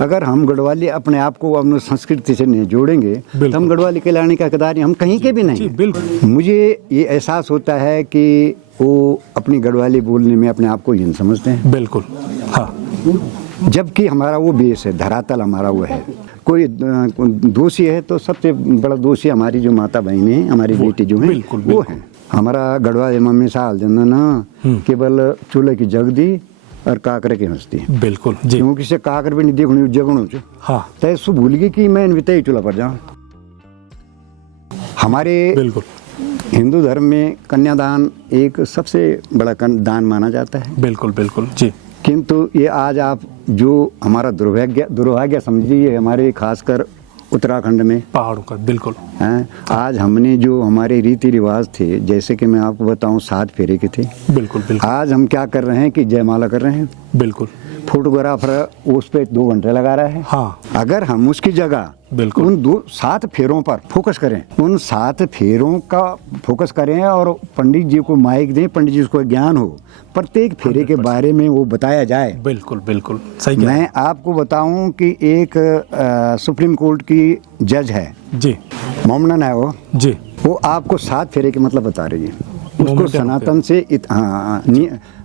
अगर हम गढ़वाली अपने आप को अपनी संस्कृति से नहीं जोड़ेंगे तो हम गढ़वाली कहलाने का हकदार हम कहीं के भी नहीं। बिल्कुल। मुझे ये एहसास होता है कि वो अपनी गढ़वाली बोलने में अपने आप को हीन समझते हैं। बिल्कुल। हाँ, जबकि हमारा वो बेस है, धरातल हमारा वो है। कोई दोषी है तो सबसे बड़ा दोषी हमारी जो माता बहनें हैं, हमारी बेटी जो हैं वो हैं। हमारा गढ़वाली मम्मी साल जन्ना ना केवल चूल्हे की जग दी और काकर की हंसती है। बिल्कुल जी। क्योंकि से काकर भी नहीं देखनी जगणो छ। हाँ, तय सु भूल गई कि मैं इनविते ही चूल्हा पर जाऊं। हमारे बिल्कुल हिंदू धर्म में कन्यादान एक सबसे बड़ा दान माना जाता है। बिल्कुल बिल्कुल जी। किंतु ये आज आप जो हमारा दुर्भाग्य समझिए, हमारे खासकर उत्तराखंड में पहाड़ों का, बिल्कुल हैं। आज हमने जो हमारे रीति रिवाज थे, जैसे कि मैं आपको बताऊं 7 फेरे के थे। बिल्कुल बिल्कुल। आज हम क्या कर रहे हैं कि जयमाला कर रहे हैं। बिल्कुल। फोटोग्राफर उस पे 2 घंटे लगा रहा है। हाँ, अगर हम उसकी जगह बिल्कुल उन 7 फेरों पर फोकस करें, उन 7 फेरों का फोकस करें और पंडित जी को माइक दें, पंडित जी को ज्ञान हो, प्रत्येक फेरे के बारे में वो बताया जाए। बिल्कुल बिल्कुल सही। मैं आपको बताऊं कि एक सुप्रीम कोर्ट की जज है जी, मोमनन है वो आपको 7 फेरे के मतलब बता रही है। उसको सनातन से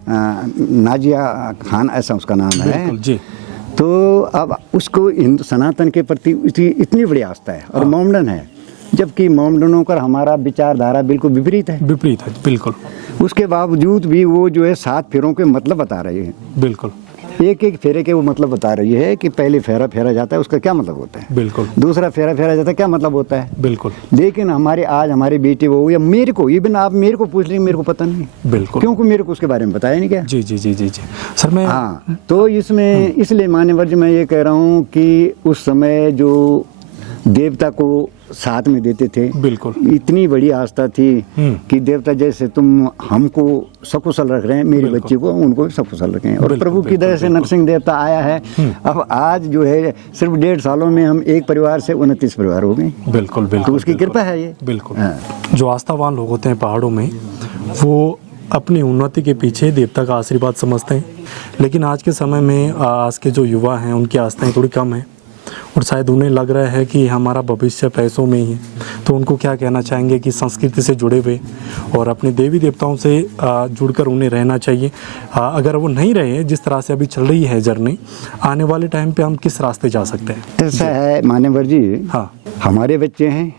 नाजिया खान ऐसा उसका नाम है जी। तो अब उसको सनातन के प्रति इतनी बड़ी आस्था है और मोमडन है, जबकि मोमडनों का हमारा विचारधारा बिल्कुल विपरीत है। बिल्कुल। उसके बावजूद भी वो जो है 7 फेरों के मतलब बता रही है। बिल्कुल। एक फेरे के वो मतलब बता रही है कि पहले फेरा जाता है उसका क्या मतलब होता है। बिल्कुल। दूसरा फेरा जाता है क्या मतलब होता है। बिल्कुल। लेकिन आज हमारे बेटे वो या मेरे को इवन आप मेरे को पूछ लेंगे, मेरे को पता नहीं। बिल्कुल। क्योंकि मेरे को उसके बारे में बताया नहीं क्या। जी जी जी जी जी सर। मैं हाँ, तो इसमें इसलिए मान्यवर जी मैं ये कह रहा हूँ कि उस समय जो देवता को साथ में देते थे, बिल्कुल इतनी बड़ी आस्था थी कि देवता जैसे तुम हमको सकुशल रख रहे हैं, मेरे बच्चे को उनको सकुशल रखें। और प्रभु की दया से नरसिंह देवता आया है। अब आज जो है सिर्फ 1.5 सालों में हम एक परिवार से 29 परिवार हो गए। बिल्कुल बिल्कुल। तो उसकी कृपा है ये। बिल्कुल। जो आस्थावान लोग होते हैं पहाड़ों में, वो अपनी उन्नति के पीछे देवता का आशीर्वाद समझते हैं। लेकिन आज के समय में आज के जो युवा हैं उनकी आस्थाएं थोड़ी कम है और शायद उन्हें लग रहा है कि हमारा भविष्य पैसों में ही है। तो उनको क्या कहना चाहेंगे कि संस्कृति से जुड़े हुए और अपने देवी देवताओं से जुड़कर उन्हें रहना चाहिए। अगर वो नहीं रहे जिस तरह से अभी चल रही है जर्नी, आने वाले टाइम पे हम किस रास्ते जा सकते हैं? ऐसा है मान्यवर जी, हाँ, हमारे बच्चे हैं,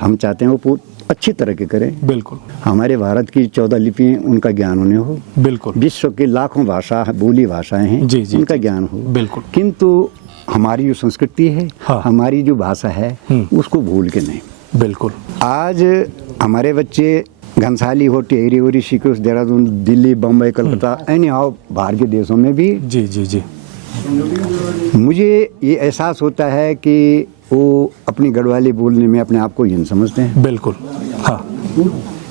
हम चाहते हैं वो अच्छी तरह के करें। बिल्कुल। हमारे भारत की 14 लिपि उनका ज्ञान उन्हें हो। बिल्कुल। विश्व की लाखों भाषा बोली भाषाएं हैं जी जी, उनका ज्ञान हो। बिल्कुल। किंतु हमारी जो संस्कृति है, हाँ, हमारी जो भाषा है उसको भूल के नहीं। बिल्कुल। आज हमारे बच्चे घनसाली हो, टिहरी हो, ऋषिकेश, देहरादून, दिल्ली, बम्बई, कलकत्ता, एनी हाउ बाहर के देशों में भी जी जी जी, मुझे ये एहसास होता है कि वो अपनी गढ़वाली बोलने में अपने आप को हीन समझते हैं। बिल्कुल। हाँ,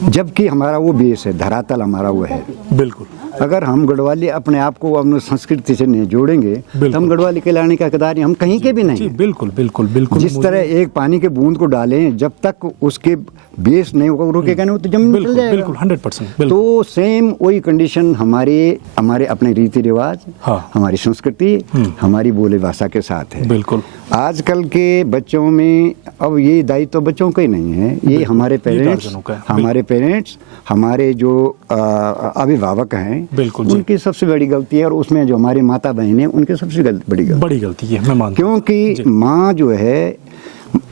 जबकि हमारा वो बेस है, धरातल हमारा वो है। बिल्कुल। अगर हम गढ़वाली अपने आप को अपनी संस्कृति से नहीं जोड़ेंगे तो हम गढ़वाली कहलाने का हकदार हम कहीं के भी नहीं। बिल्कुल बिल्कुल बिल्कुल। जिस तरह एक पानी के बूंद को डालें, जब तक उसके बेस नहीं होगा रुकेगा नहीं, तो जमीन में चल जाएगा। बिल्कुल 100%। तो सेम वही कंडीशन हमारे अपने रीति रिवाज, हाँ, हमारी संस्कृति, हमारी बोली भाषा के साथ है। बिल्कुल। आजकल के बच्चों में अब ये दायित्व तो बच्चों का ही नहीं है, ये हमारे पेरेंट्स, हमारे जो अभिभावक हैं, उनकी सबसे बड़ी गलती है। और उसमें जो हमारी माता बहन है उनकी सबसे बड़ी गलती है, मैं मानता हूं। क्योंकि माँ जो है,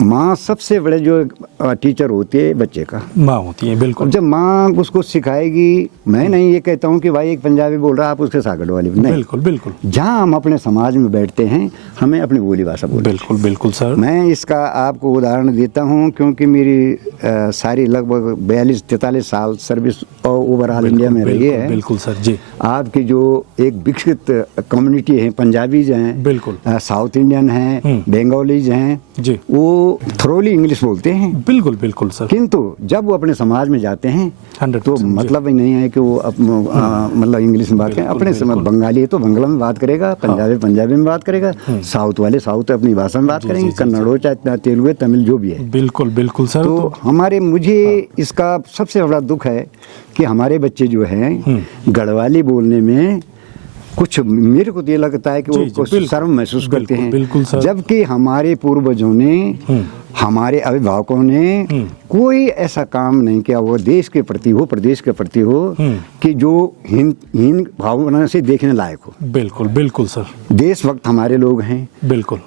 माँ सबसे बड़े जो टीचर होती है बच्चे का, माँ होती है। बिल्कुल। जब माँ उसको सिखाएगी, मैं नहीं ये कहता हूँ कि भाई एक पंजाबी बोल रहा है आप उसके साथ गढ़वाली नहीं। बिल्कुल बिल्कुल। जहाँ हम अपने समाज में बैठते हैं हमें अपनी बोली भाषा बोलनी। बिल्कुल बिल्कुल सर। मैं इसका आपको उदाहरण देता हूँ क्योंकि मेरी सारी लगभग 42-43 साल सर्विस ओवरऑल इंडिया में रही है। बिल्कुल सर जी। आपकी जो एक विकसित कम्युनिटी है, पंजाबीज हैं, बिल्कुल, साउथ इंडियन हैं, बंगालीज हैं जी, वो थ्रोली इंग्लिश बोलते हैं। बिल्कुल बिल्कुल सर। किंतु जब वो अपने समाज में जाते हैं तो मतलब ही नहीं है कि वो मतलब इंग्लिश में बात करें। अपने बंगाली है तो बंगला में बात करेगा, पंजाबी में बात करेगा, साउथ वाले साउथ अपनी भाषा में बात करेंगे, कन्नड़ हो चाहे तेलुगु तमिल जो भी है। बिल्कुल बिल्कुल सर। तो मुझे इसका सबसे बड़ा दुख है कि हमारे बच्चे जो हैं गढ़वाली बोलने में कुछ मेरे को तो ये लगता है कि जी, वो जी, कुछ बिल्कुल, शर्म महसूस करते बिल्कुल, हैं, बिल्कुल सर। जबकि हमारे पूर्वजों ने, हमारे अभिभावकों ने कोई ऐसा काम नहीं किया, वो देश के प्रति हो, प्रदेश के प्रति हो, कि जो हीन भावना से देखने लायक हो। बिल्कुल बिल्कुल सर, देशभक्त हमारे लोग हैं। बिल्कुल।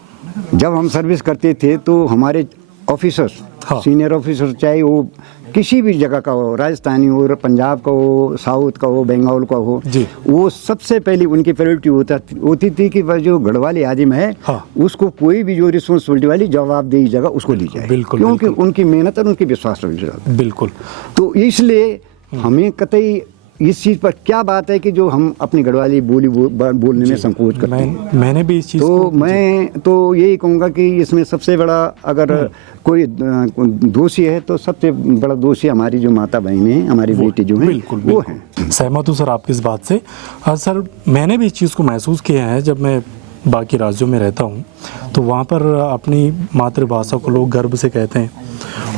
जब हम सर्विस करते थे तो हमारे ऑफिसर्स, हाँ। सीनियर ऑफिसर, चाहे वो किसी भी जगह का हो, राजस्थानी हो, पंजाब का हो, साउथ का हो, बंगाल का हो, जी। वो सबसे पहले उनकी प्रायोरिटी होती थी कि वह जो गढ़वाली आदिम है, हाँ। उसको कोई भी जो रिस्पॉन्सिबिलिटी वाली जवाबदेही जगह उसको दी जाए, बिल्कुल, क्योंकि बिल्कुल। उनकी मेहनत और उनकी विश्वास। बिल्कुल। तो इसलिए हमें कतई इस चीज पर क्या बात है कि जो हम अपनी गढ़वाली बोलने में संकोच करते हैं। मैंने भी इस चीज तो को, मैं तो यही कहूँगा कि इसमें सबसे बड़ा अगर कोई दोषी है तो सबसे बड़ा दोषी हमारी जो माता बहन है, हमारी बेटी जो है, बिल्कुल वो बिल्कुल है। सहमत हूँ सर आपकी इस बात से। सर मैंने भी इस चीज़ को महसूस किया है, जब मैं बाकी राज्यों में रहता हूँ तो वहाँ पर अपनी मातृभाषा को लोग गर्व से कहते हैं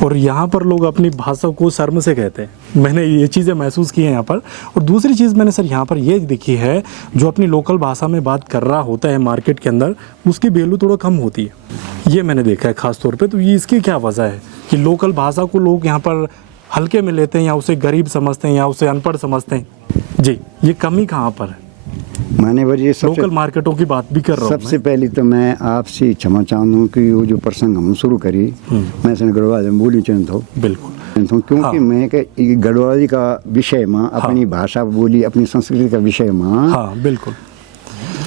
और यहाँ पर लोग अपनी भाषा को शर्म से कहते हैं। मैंने ये चीज़ें महसूस की हैं यहाँ पर। और दूसरी चीज़ मैंने सर यहाँ पर ये देखी है, जो अपनी लोकल भाषा में बात कर रहा होता है मार्केट के अंदर, उसकी वैल्यू थोड़ा कम होती है। ये मैंने देखा है ख़ास तौर पे। तो ये इसकी क्या वजह है कि लोकल भाषा को लोग यहाँ पर हल्के में लेते हैं, या उसे गरीब समझते हैं, या उसे अनपढ़ समझते हैं? जी, ये कमी कहाँ पर है? मैंने वजह लोकल मार्केटों की बात भी कर रहा हूँ। सबसे पहले तो मैं आपसे क्षमा चाहूँ कि वो जो प्रसंग हम शुरू करी, मैं से गढ़वाली में बोली चाहता हूँ। बिल्कुल। क्योंकि हाँ। मैं के गढ़वाली का विषय में, अपनी भाषा बोली, अपनी संस्कृति का विषय में, हाँ बिल्कुल,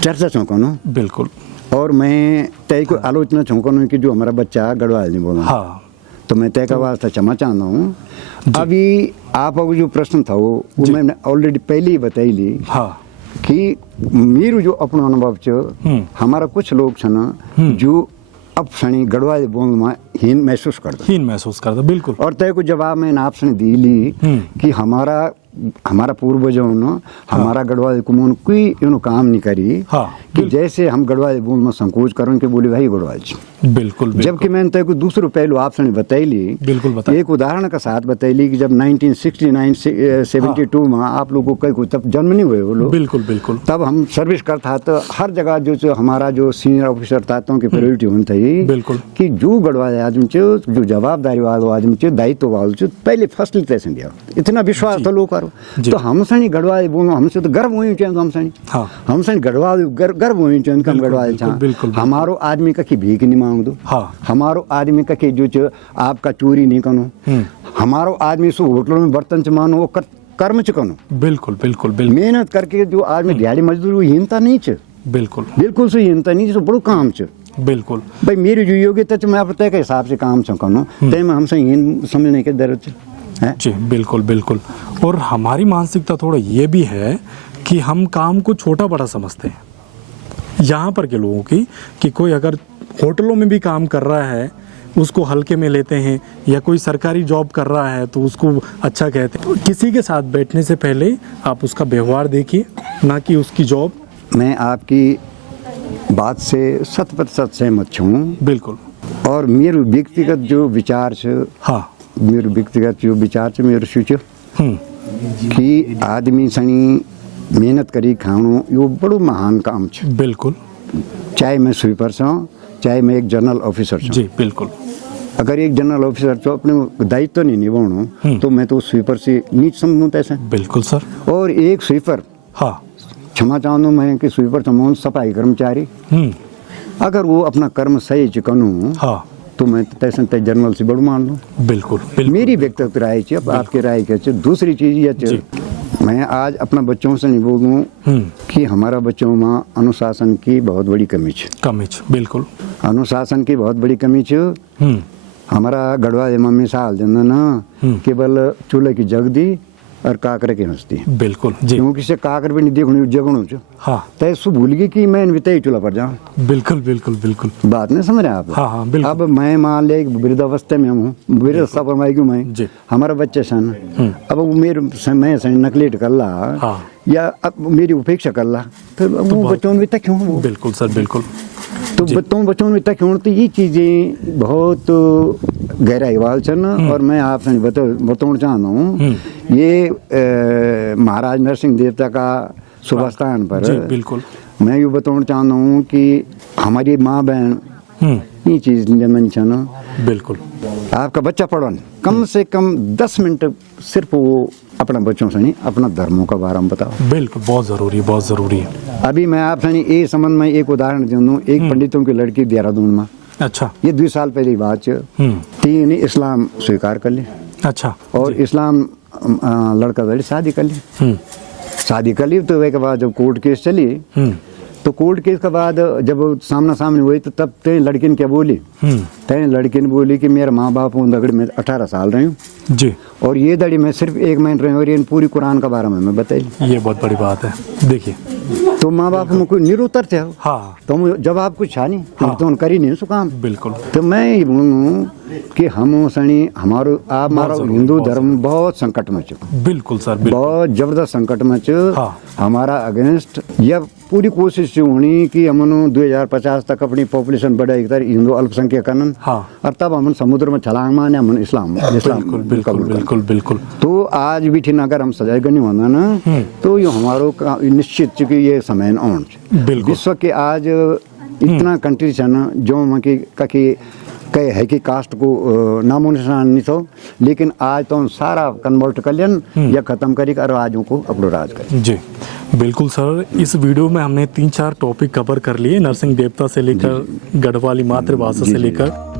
चर्चा चौंकानो। बिल्कुल। और मैं तय को आलोचना चौंकानो कि जो हमारा बच्चा गढ़वाली नहीं बोला। हाँ, तो मैं तय का वास्ता क्षमा चाहता हूँ। अभी आप जो प्रश्न था वो मैंने ऑलरेडी पहले ही बताई ली। हाँ, कि मेरू जो अपना अनुभव च, हमारा कुछ लोग छन जो अब सणी गढ़वाली बोल में हीन महसूस करता। बिल्कुल। और तय को जवाब मैंने आपसे दी ली कि हमारा पूर्वजों ने हमारा गढ़वाली कुमोन कोई इनो काम नहीं करी। हाँ, कि जैसे हम गढ़वाली बोल में संकोच करें कि बोले भाई गढ़वाली। बिल्कुल। जबकि मैंने तय को दूसरो पहलू आपसे बताई ली। बिल्कुल बताइए। एक उदाहरण का साथ बताई ली कि जब 1969-72 में आप लोगों को तब जन्म नहीं हुए वो लोग। बिल्कुल बिल्कुल। तब हम सर्विस करता तो हर जगह जो हमारा जो सीनियर ऑफिसर था तो उनकी प्रायोरिटी होनी थी। बिल्कुल। कि जो गढ़वाले आदमी चे, जो जवाबदारी वाला आदमी चे, दायित्व वाला चे, पहले फर्स्ट लिखते से दिया। इतना विश्वास था लोग करो। तो हम सनी गढ़वाली बोलो, हमसे तो गर्व होनी चाहिए। हम सनी, हम सनी गढ़वाली गर्व होनी चाहिए। हम गढ़वाली हमारो आदमी का की भीख नहीं मांग दो। हमारो आदमी का के जो आपका चोरी नहीं कनो। हमारो आदमी सो होटलों में बर्तन च मानो, वो कर्म च कनो। बिल्कुल बिल्कुल बिल्कुल। मेहनत करके जो आदमी दिहाड़ी मजदूरी हीनता नहीं च। बिल्कुल बिल्कुल से हीनता नहीं, जो बड़ो काम च। बिल्कुल भाई मेरी जो योग्यता मैं आप तय के हिसाब से काम च कनो, तय में हमसे हीन समझने के जरूरत है। जी बिल्कुल बिल्कुल। और हमारी मानसिकता थोड़ा ये भी है कि हम काम को छोटा बड़ा समझते हैं यहाँ पर के लोगों की, कि कोई अगर होटलों में भी काम कर रहा है उसको हल्के में लेते हैं, या कोई सरकारी जॉब कर रहा है तो उसको अच्छा कहते हैं। किसी के साथ बैठने से पहले आप उसका व्यवहार देखिए, ना कि उसकी जॉब। मैं आपकी बात से 100% सहमत हूँ। बिल्कुल। और मेरे व्यक्तिगत जो विचार है, हाँ, मेरे व्यक्तिगत जो विचार है, मेरे सोचो कि आदमी सनी मेहनत करी खाणो यो बड़ो महान काम है। बिल्कुल। चाहे मैं स्वीपर हूँ, चाहे मैं एक जनरल ऑफिसर हूँ। जी बिल्कुल। अगर एक जनरल ऑफिसर तो अपने दायित्व नहीं निभाऊँ तो मैं तो स्वीपर से नीच समझूँ तैसे। बिल्कुल सर। और एक स्वीपर, हाँ, क्षमा चाहूँ मैं कि स्वीपर समूह सफाई कर्मचारी, अगर वो अपना कर्म सही चिकनू, हाँ, तो मैं तैसे तय जनरल से बड़ मान लूँ। बिल्कुल बिल्कुल। मेरी व्यक्तिगत राय है। अब आपकी राय क्या है? दूसरी चीज ये, मैं आज अपना बच्चों से नहीं बोलूँ कि हमारा बच्चों में अनुशासन की बहुत बड़ी कमी है। बिल्कुल। अनुशासन की बहुत बड़ी कमी है। हमारा गढ़वाली में मिसाल देना ना, केवल चूल्हे की जग दी और काकर की हंसती। बिल्कुल जी। क्योंकि से काकर भी नहीं देखनी जगणू च। हाँ, तय सु भूल गई कि मैं वितई चूल्हा पर जाऊँ। बिल्कुल बिल्कुल बिल्कुल। बात नहीं समझ रहे आप? हाँ हाँ बिल्कुल। अब मैं मान ले वृद्धावस्था में हूँ, वृद्धावस्था पर मैं क्यों मैं, हमारा बच्चे सन, अब वो मेरे मैं नकलेट कर ला, हाँ, या अब मेरी उपेक्षा कर ला, तो वो बच्चों में तक क्यों? बिल्कुल सर बिल्कुल। तो बच्चों में तक क्यों? तो ये चीजें बहुत गहराई वाल छन। और मैं आपसे बताना चाहता हूँ, ये महाराज नरसिंह देवता का शुभ स्थान पर जी बिल्कुल। मैं ये बताना चाहता हूँ कि हमारी माँ बहन ये चीज मन छा ना, बिल्कुल आपका बच्चा पढ़ो कम से कम 10 मिनट सिर्फ वो अपना बच्चों से नहीं अपना धर्मों का बारे में बताओ। बिल्कुल, बहुत ज़रूरी है, बहुत ज़रूरी है। अभी मैं आपसे ये संबंध में एक उदाहरण दूँ। एक पंडितों की लड़की देहरादून में, अच्छा, ये 2 साल पहले की बात है, तीन इस्लाम स्वीकार कर ली। अच्छा, और इस्लाम लड़का लड़ी शादी कर ली। शादी कर ली तो के बाद जब कोर्ट केस चली तो कोर्ट केस के बाद जब सामना सामने हुई तो तब ते लड़की ने क्या बोली, ते लड़की ने बोली कि मेरे माँ बाप दगड़ में 18 साल रही हूँ जी, और ये दड़ी मैं सिर्फ 1 महीने रही हूँ और ये पूरी कुरान के बारे में मैं बताई। ये बहुत बड़ी बात है। देखिए तो माँ बाप में कोई निरुत्तर थे, हाँ, तो जवाब कुछ छा नहीं, तो करी नहीं सो काम। बिल्कुल। तो मैं ये बोलूँ कि हम सनी हमारो आप हमारा हिंदू धर्म बहुत संकट में है। बिल्कुल सर, बिल्कुल। बहुत जबरदस्त संकट में हाँ। हमारा अगेंस्ट यह पूरी कोशिश होनी कि हम 2050 तक अपनी पॉपुलेशन बढ़ाई हिंदू अल्पसंख्यक करन। हाँ। और तब हम समुद्र में छलांग मारने हम इस्लाम बिल्कुल बिल्कुल बिल्कुल बिल्कुल। तो आज भी ठीक अगर हम सजाए नहीं होना ना तो ये हमारो निश्चित चूंकि ये समय ऑन बिल्कुल। विश्व के आज इतना कंट्री है ना जो कहीं कहे है कि कास्ट को नामो निशान नहीं तो, लेकिन आज तो हम सारा कन्वर्ट कर लियन या खत्म करी कर राजों को अपनो राज कर। जी बिल्कुल सर, इस वीडियो में हमने 3-4 टॉपिक कवर कर लिए, नरसिंह देवता से लेकर गढ़वाली मातृभाषा से लेकर